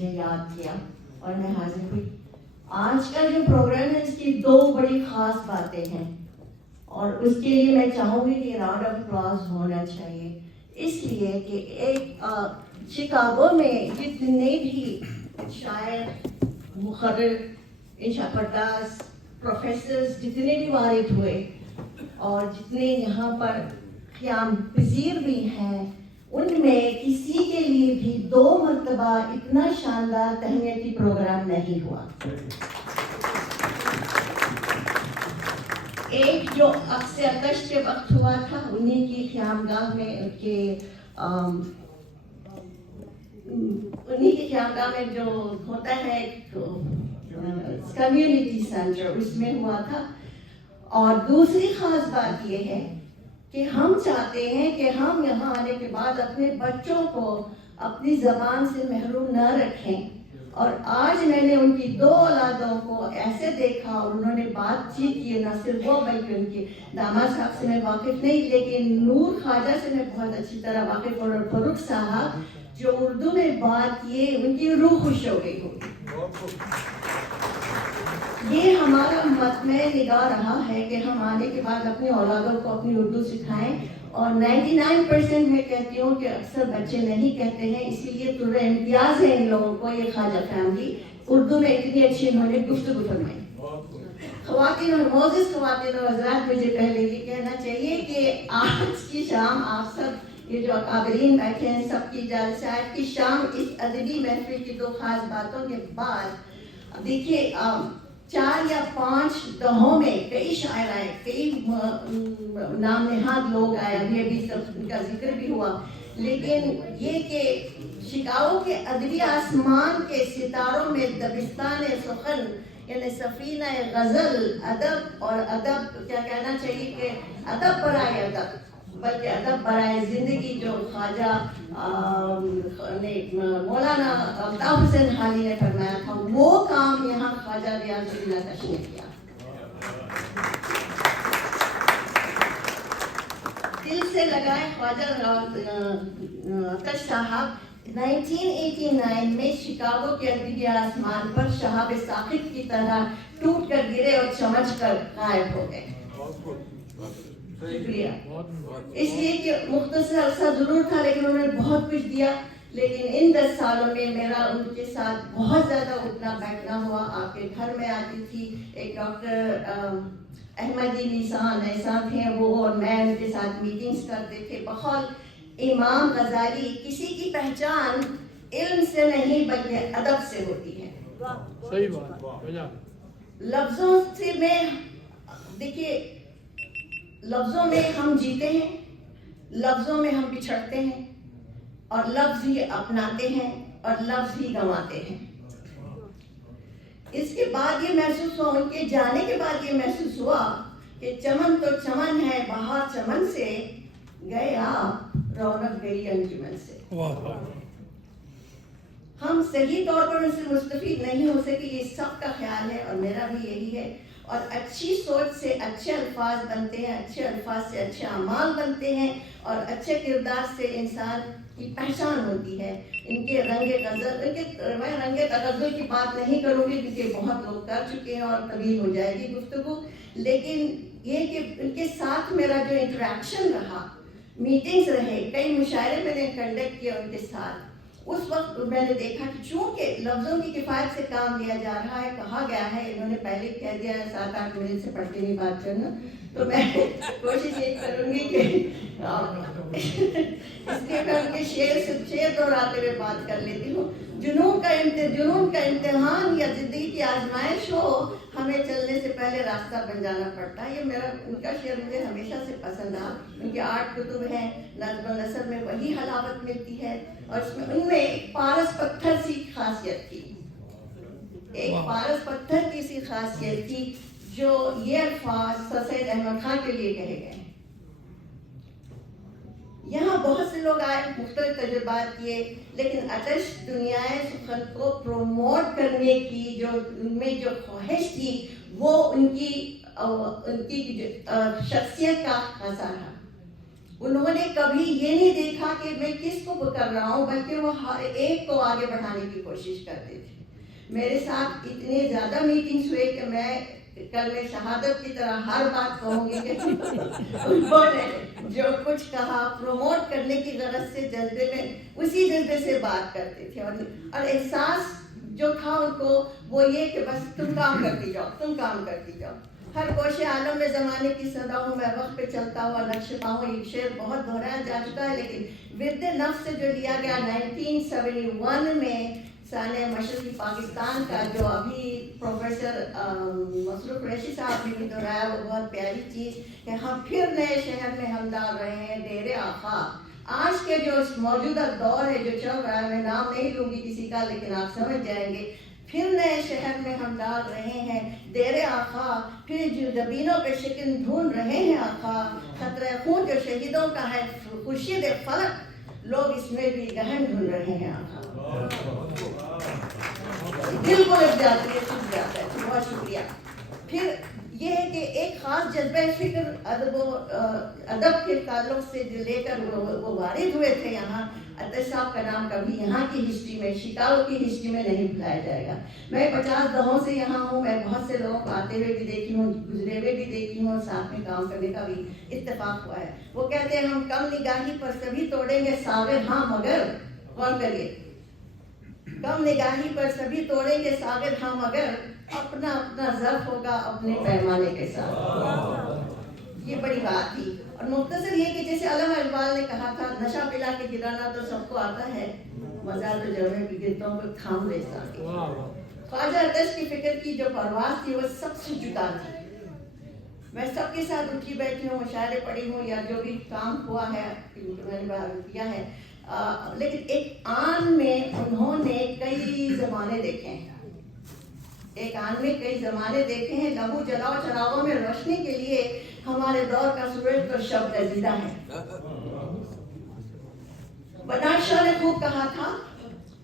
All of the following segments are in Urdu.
مجھے یاد کیا اور میں حاضر ہوئی. آج کا جو پروگرام ہے اس کی 2 بڑی خاص باتیں ہیں اور اس کے لیے میں چاہوں گی کہ راؤنڈ آف اپلاز ہونا چاہیے. اس لیے کہ ایک شکاگو میں جتنے بھی شاعر، مقرر، انشا پرداز، پروفیسرز جتنے بھی وارد ہوئے اور جتنے یہاں پر قیام پذیر بھی ہیں، ان میں کسی کے لیے بھی 2 مرتبہ اتنا شاندار تہنیتی پروگرام نہیں ہوا. ایک جو عکس آتش کے وقت ہوا تھا انہیں کی قیامگاہ میں انہیں کی قیامگاہ میں جو ہوتا ہے کمیونٹی سینٹر، اس میں ہوا تھا. اور دوسری خاص بات یہ ہے کہ ہم چاہتے ہیں کہ ہم یہاں آنے کے بعد اپنے بچوں کو اپنی زبان سے محروم نہ رکھیں. اور آج میں نے ان کی 2 اولادوں کو ایسے دیکھا اور انہوں نے بات چیت کی، نہ صرف وہ بلکہ ان کے داماد صاحب سے میں واقف نہیں لیکن نور خواجہ سے میں بہت اچھی طرح واقف ہوں، اور فاروق صاحب جو اردو میں بات کیے ان کی روح خوش ہو گئی ہوگی. یہ ہمارا مطمع نگاہ رہا ہے کہ ہم آنے کے بعد اپنی اولادوں کو اپنی اردو سکھائیں. اور 99% میں کہتی ہوں کہ اکثر بچے نہیں کہتے ہیں، اسی لیے تو امتیاز ہے ان لوگوں کو. یہ خواجہ فیملی اردو میں اتنی اچھی انہوں نے گفتگو فرمائی. خواتین اور معزز خواتین اور حضرات، مجھے پہلے یہ کہنا چاہیے کہ آج کی شام آپ سب یہ جو اکابرین بیٹھے ہیں سب کی اجازت سے آج کی شام اس ادبی محفل کی 2 خاص باتوں کے بعد دیکھیے 4 یا 5 دہوں میں کئی شاعر آئے، کئی نام نہاد لوگ آئے، ابھی سب ان کا ذکر بھی ہوا. لیکن یہ کہ شکاگو کے ادبی آسمان کے ستاروں میں دبستان سخن یعنی سفینہ غزل، ادب اور ادب کیا کہنا چاہیے کہ ادب برائے ادب بلکہ ادب برائے زندگی جو خواجہ مولانا الطاف حسین حالی نے فرمایا تھا، وہ کام یہاں خواجہ ریاض اللہ تش نے کیا. دل سے لگائے خواجہ تش صاحب 1989 میں شکاگو کے ادبی آسمان پر شہاب ثاقب کی طرح ٹوٹ کر گرے اور چمچ کر غائب ہو گئے. شکریہ. اس لیے کہ مختصر عرصہ ضرور تھا لیکن انہوں نے بہت کچھ دیا. لیکن ان 10 سالوں میں میرا ان کے ساتھ بہت زیادہ اٹھنا بیٹھنا ہوا. آپ کے گھر میں آتی تھی ایک ڈاکٹر احمدی احسان تھے وہ، اور میں ان کے ساتھ میٹنگز کرتے تھے. بہت امام غزالی کسی کی پہچان علم سے نہیں بلکہ ادب سے ہوتی ہے. صحیح بات. لفظوں سے میں دیکھیے، لفظوں میں ہم جیتے ہیں، لفظوں میں ہم بچھڑتے ہیں اور لفظ ہی اپناتے ہیں اور لفظ ہی گنواتے ہیں. اس کے بعد یہ محسوس ہوا، ان کے جانے کے بعد یہ محسوس ہوا کہ چمن تو چمن ہے، بہار چمن سے گئے آپ، رونق گئی انجمن سے. ہم صحیح طور پر ان سے مستفید نہیں ہو سکے، یہ سب کا خیال ہے اور میرا بھی یہی ہے. اور اچھی سوچ سے اچھے الفاظ بنتے ہیں، اچھے الفاظ سے اچھے اعمال بنتے ہیں اور اچھے کردار سے انسان کی پہچان ہوتی ہے. ان کے رنگ غزل، میں رنگ تغزل کی بات نہیں کروں گی کیونکہ بہت لوگ کر چکے ہیں اور طویل ہو جائے گی گفتگو. لیکن یہ کہ ان کے ساتھ میرا جو انٹریکشن رہا، میٹنگز رہے، کئی مشاعرے میں نے کنڈکٹ کیا ان کے ساتھ، اس وقت میں نے دیکھا کہ چونکہ لفظوں کی کفایت سے کام لیا جا رہا ہے، کہا گیا ہے، انہوں نے پہلے کہہ دیا ہے 7-8 منٹ سے پڑھ کے نہیں بات کرنا، تو میں کوشش یہ کروں گی کہ اس لیے میں ان کے شعر دہراتے ہوئے بات کر لیتی ہوں. جنون کا امتحان یا زندگی کی آزمائش ہو، ہمیں چلنے سے پہلے راستہ بن جانا پڑتا ہے. یہ میرا ان کا شعر مجھے ہمیشہ سے پسند آ. ان کے 8 کتب ہیں، نظم و نثر میں وہی حلاوت ملتی ہے اور ان میں ایک پارس پتھر سی خاصیت تھی، ایک پارس پتھر کی سی خاصیت تھی جو یہ الفاظ سر سید احمد خان کے لیے کہے گئے. یہاں بہت سے لوگ آئے، مختلف تجربات کیے، لیکن آتش دنیائے سخن کو پروموٹ کرنے کی جو ان میں جو خواہش تھی وہ ان کی شخصیت کا خاصہ رہا. انہوں نے کبھی یہ نہیں دیکھا کہ میں کس کو کر رہا ہوں، بلکہ وہ ہر ایک کو آگے بڑھانے کی کوشش کرتے تھے۔ میرے ساتھ اتنے زیادہ میٹنگز ہوئے کہ میں کل میں شہادت کی طرح ہر بات کہوں گی کہ انہوں نے جو کچھ کہا پروموٹ کرنے کی غرض سے جذبے میں اسی جذبے سے بات کرتے تھے، اور احساس جو تھا ان کو وہ یہ کہ بس تم کام کرتی جاؤ، تم کام کرتی جاؤ۔ ہر کوشے عالم میں زمانے کی صداؤں میں وقت پہ چلتا ہوا نقش پاؤں، ایک شعر بہت دہرایا جا چکا ہے، لیکن ورد نفس سے جو لیا گیا 1971 میں سانحہ مشرقی پاکستان کا، جو ابھی پروفیسر مسرور قریشی صاحب نے بھی دہرایا، وہ بہت پیاری چیز کہ ہم پھر نئے شہر میں ہمدار رہے ہیں، ڈیرے آقا۔ آج کے جو موجودہ دور ہے جو چل رہا ہے، میں نام نہیں لوں گی کسی کا، لیکن آپ سمجھ جائیں گے، پھر نئے شہر میں ہم ڈال رہے ہیں ڈیرے آقا، پھر جو زمینوں پہ شکن ڈھونڈ رہے ہیں آقا، خطرہ خون جو شہیدوں کا ہے خورشید فلک، لوگ اس میں بھی گہن ڈھونڈ رہے ہیں آقا۔ دل کو لگ جاتی ہے، چھپ جاتا ہے۔ بہت شکریہ۔ پھر یہ ہے کہ ایک خاص جذبہ فکر ادب کے تعلق سے جو لے کر وہ وارد ہوئے تھے یہاں، عطیہ صاحب کا نام کبھی یہاں کی ہسٹری میں، شکاگو کی ہسٹری میں نہیں بھلایا جائے گا۔ میں 50 دہوں سے یہاں ہوں، میں بہت سے لوگوں کو آتے ہوئے بھی دیکھی ہوں، گزرے ہوئے بھی دیکھی ہوں، ساتھ میں کام کرنے کا بھی اتفاق ہوا ہے۔ وہ کہتے ہیں ہم کم نگاہی پر سبھی توڑیں گے ساغر، ہاں مگر، غور کریے، کم نگاہی پر سبھی توڑیں گے ساغر، ہاں مگر اپنا اپنا ظرف ہوگا اپنے پیمانے کے ساتھ۔ یہ بڑی بات تھی۔ اور مختصر یہ کہ جیسے علامہ اقبال نے کہا تھا، نشہ پلا کے گرانا تو سب کو آتا ہے، مزہ تو جب کی گرتوں کو تھام لے سکے۔ خواجہ آتش کی فکر کی جو پرواز تھی وہ سب سے جدا تھی۔ میں سب کے ساتھ اٹھی بیٹھی ہوں، مشاعرے پڑھی ہوں، یا جو بھی کام ہوا ہے میں نے کیا ہے، لیکن ایک آن میں انہوں نے کئی زمانے دیکھے ہیں، ایک آن میں کئی زمانے دیکھے ہیں۔ لہو جلاؤ چراغوں میں روشنی کے لیے ہمارے دور کا سورج تو شب گزیدہ ہے۔ بنارڈ شاہ نے خوب کہا تھا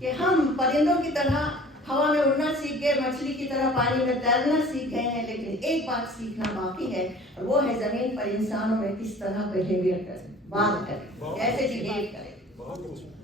کہ ہم پرندوں کی طرح ہوا میں اڑنا سیکھ گئے، مچھلی کی طرح پانی میں تیرنا سیکھ گئے ہیں، لیکن ایک بات سیکھنا باقی ہے، اور وہ ہے زمین پر انسانوں میں کس طرح بہیویئر کریں، بات کریں، کیسے بہیو کریں۔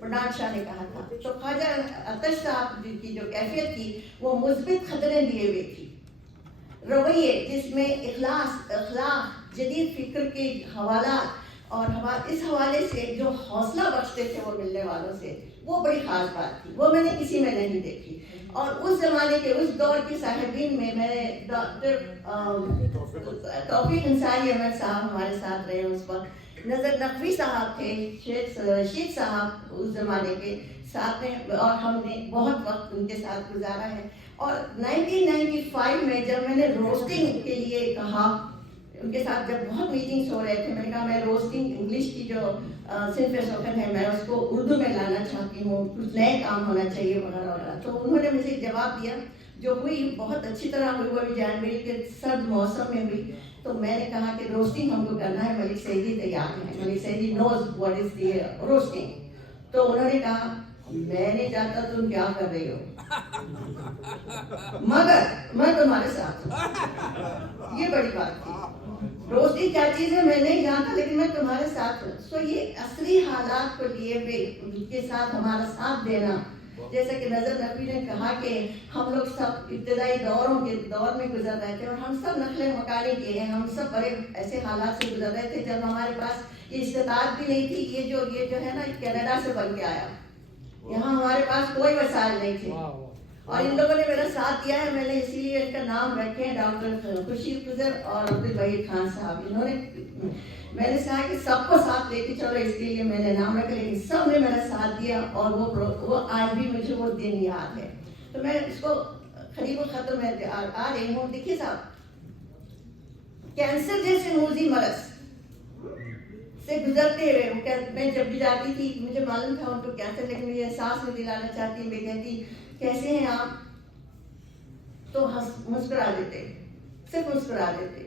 برنارڈ شاہ نے کہا تھا۔ تو خواجہ آتش صاحب کی جو کیفیت تھی وہ مثبت خطرے لیے ہوئے تھی، رویے جس میں اخلاق، جدید فکر کے حوالات، اور اس حوالے سے جو حوصلہ بخشتے تھے وہ ملنے والوں سے، وہ بڑی خاص بات تھی، وہ میں نے کسی میں نہیں دیکھی۔ اور اس زمانے کے اس دور کے صاحبین میں میں نے ڈاکٹر توفیق انصاری احمد صاحب ہمارے ساتھ رہے اس وقت، نظر نقوی صاحب تھے، شیخ صاحب اس زمانے کے ساتھ میں، اور ہم نے بہت وقت ان کے ساتھ گزارا ہے۔ اور 1995 میں جب میں نے روسٹنگ کے لیے کہا، ان کے ساتھ جب بہت میٹنگز ہو رہے تھے، میں نے کہا میں روسٹنگ انگلش کی جو صنف سخن ہے میں اس کو اردو میں لانا چاہتی ہوں، کچھ نئے کام ہونا چاہیے وغیرہ وغیرہ۔ تو انہوں نے مجھے جواب دیا جو ہوئی بہت اچھی طرح ہوئی، وہ بھی جنوری کے سرد موسم میں ہوئی۔ تو میں نے کہا کہ روسٹنگ ہم کو کرنا ہے، ملک سعیدی تیار ہے، Malik Saeedi knows what is the roasting. تو انہوں نے کہا میں نہیں جانتا تم کیا کر رہی ہو، مگر میں تمہارے ساتھ ہوں۔ یہ بڑی بات تھی، روسٹنگ کیا چیز ہے میں نہیں جانتا، لیکن میں تمہارے ساتھ ہوں۔ سو یہ عصری حالات کو لیے ہوئے ان کے ساتھ ہمارا ساتھ دینا، جیسا کہ نظر نقوی نے کہا کہ ہم لوگ سب ابتدائی دور میں گزر رہے تھے، اور ہم سب نقل مکانی کے ہیں، ہم سب بڑے ایسے حالات سے گزر رہے تھے جب ہمارے پاس یہ استطاعت بھی نہیں تھی، یہ جو ہے نا کینیڈا سے بن کے آیا، یہاں ہمارے پاس کوئی وسائل نہیں تھے، اور ان لوگوں نے میرا ساتھ دیا ہے۔ میں نے اسی لیے ان کا نام رکھے ہیں ڈاکٹر خورشید قذر اور عبدالوحید خان صاحب۔ انہوں نے، میں نے کہا کہ سب کو ساتھ لے کے چلو، اس کے لیے میں نے نام رکھا، لیکن سب نے میرا ساتھ دیا، اور وہ آج بھی مجھے وہ دن یاد ہے۔ تو میں اس کو قریب الختم میں آ رہی ہوں۔ دیکھیے صاحب، کینسر جیسے موذی مرض سے گزرتے ہوئے میں جب بھی جاتی تھی، مجھے معلوم تھا ان کو کینسر، لیکن مجھے احساس میں دلانا چاہتی، میں کہتی کیسے ہیں آپ، تو مسکرا دیتے، صرف مسکرا دیتے۔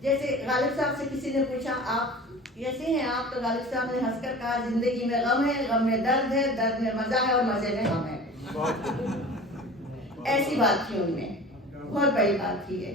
جیسے غالب صاحب سے کسی نے پوچھا آپ کیسے ہیں آپ، تو غالب صاحب نے ہنس کر کہا زندگی میں غم ہے، غم میں درد ہے، درد میں مزہ ہے، اور مزے میں غم ہے۔ ایسی بات تھی ان میں، بہت بڑی بات تھی ہے۔